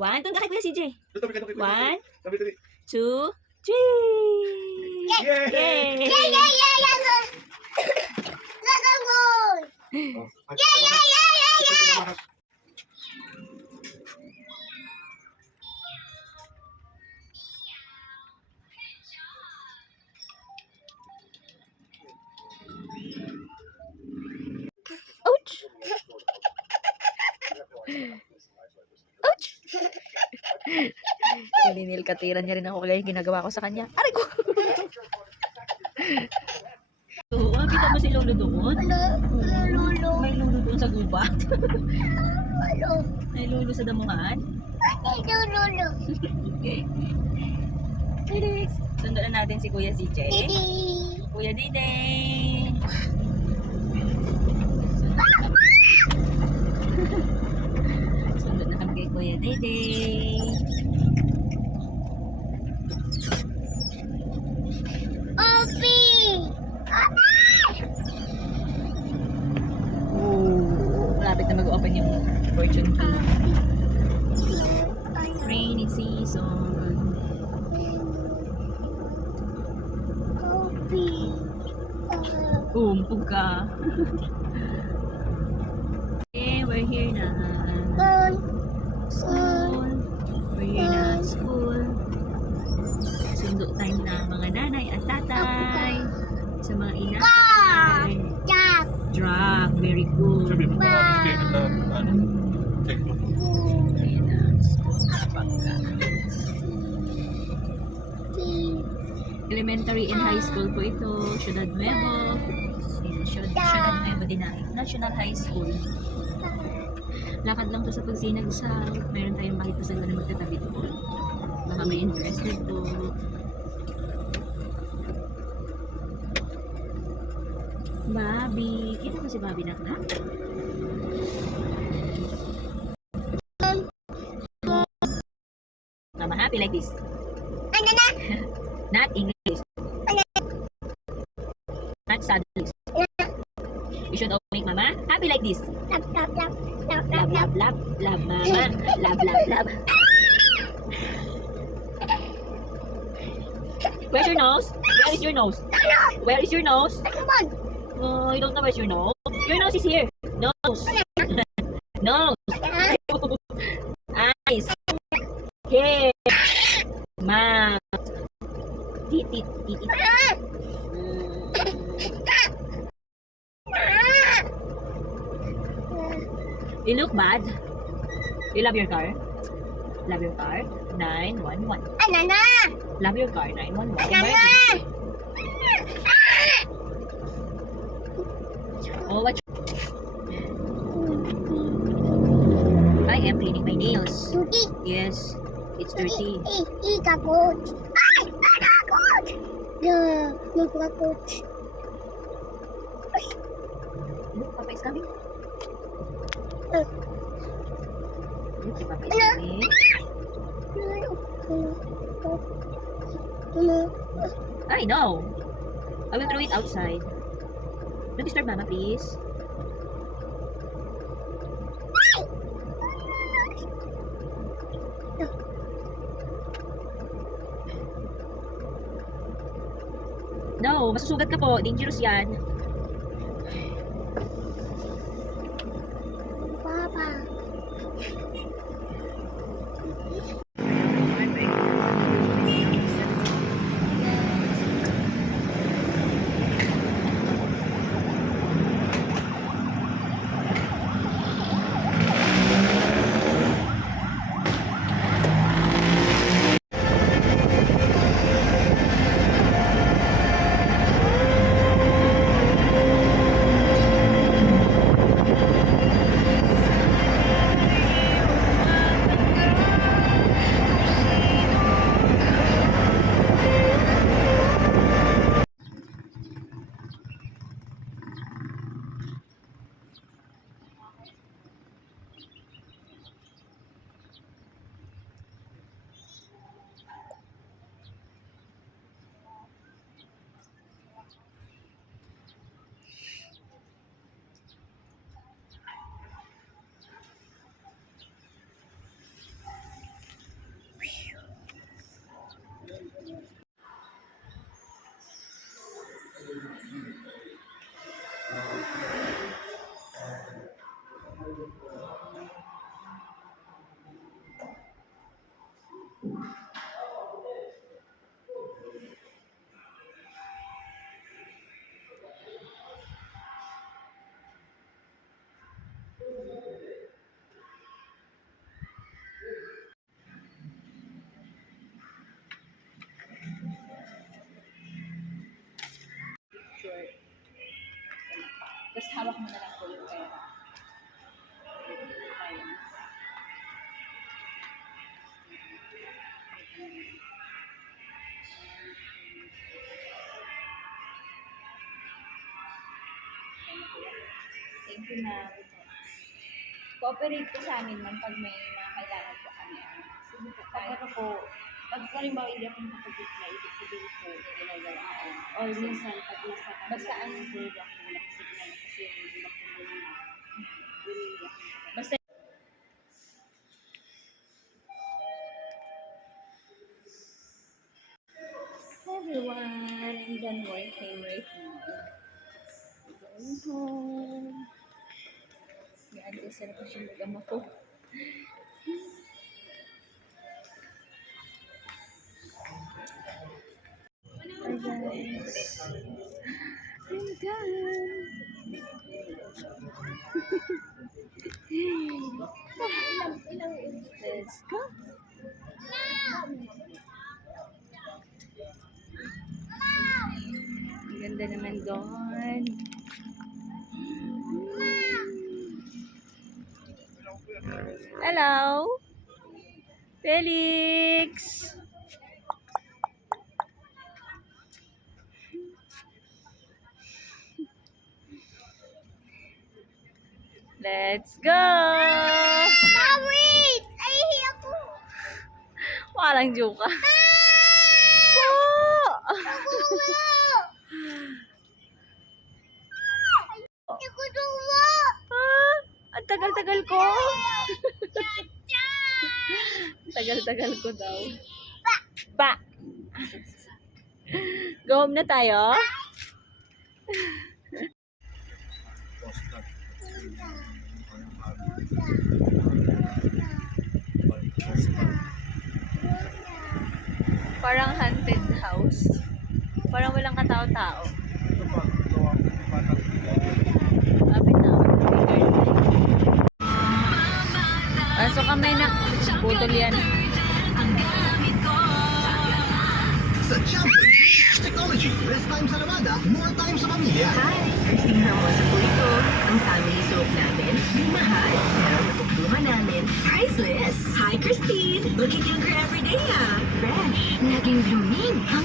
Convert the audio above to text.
One, doon ka kay Kuya CJ. One, Tabi. 2, 3. Yay! Ouch! Ouch! Nilkatiran niya rin ako kaya yung ginagawa ko sa kanya. Aray ko! Oo, kita mo si Lolo doon? May Lolo doon sa gubat. May Lolo sa damuhan. Felix! Sundan na natin si Kuya CJ. Kuya Dede! Sundan na kami kay Kuya Dede. Malapit na mag-open yung fortune key. Rainy season. Umpog ka. Okay, we're here na. School. We're here na at school. Sundo time na mga nanay at tatay. Sa mga inakay. Drag. Very good. Ayan na. School na bangka. Elementary and high school po ito. Ciudad Nuevo. Ciudad Nuevo Dinaig. National High School. Lakad lang to sa Pagsinag South. Meron tayong bakit pa sa na magtatabi doon. Baka may interested po. Bobby. Kita mo si Bobby na? Mama, happy like this. Not English. Not sad. You should always make Mama happy like this. Love, love, love. Love, Mama. Love, love, love. Where's your nose? Where is your nose? Where is your nose? Oh, you don't know where's your nose? Your nose is here. Nose. Nose. Eyes. Hair. Mouth. Teeth. You look bad. You love your car? Love your car? 911. Love your car? 911. Emergency. Oh, what? I am cleaning my nails. Yes, it's dirty. Look, Papa is coming. Look, Papa is coming. I know. I will throw it outside. Don't disturb Mama, please. No, masusugat ka po. Dangerous yan. Hawak mo na lang po yung pera. Okay. Thank you, ma'am. Cooperate po sa amin, ma'am, pag may mga kailangan po kami. Sige po, pag ano po, pag halimbawa hindi ako nakapagit na, ibig sabihin po, Ginagawa ko. or minsan, pag nasa Basta ang hindi ako nakasignal kasi hindi ako bumili ako. Basta everyone, I'm done working right now. Going home. Yan, kasi na po siya nagama ko. Hi guys. I'm done. Let's go. Ang ganda naman doon. Hello. Felix. Let's go. Wait! Ay, ako! Walang joke. Po. Ako dumo! Ah, ang tagal-tagal ko. Tagal-tagal ko daw. Pa. Go home na tayo. Parang haunted house. Parang walang katao-tao. Kapit na ako. Pasok kami na. Putol yan. Sa Champion Technology, less time sa labada, more time sa pamilya. Hi! Christine Hermosa po ito. Ang family soap namin, di mahal. Pero ang napagduma namin, priceless. Hi, Christine! Looking younger every day, ah. Fresh. Naging blooming. Ang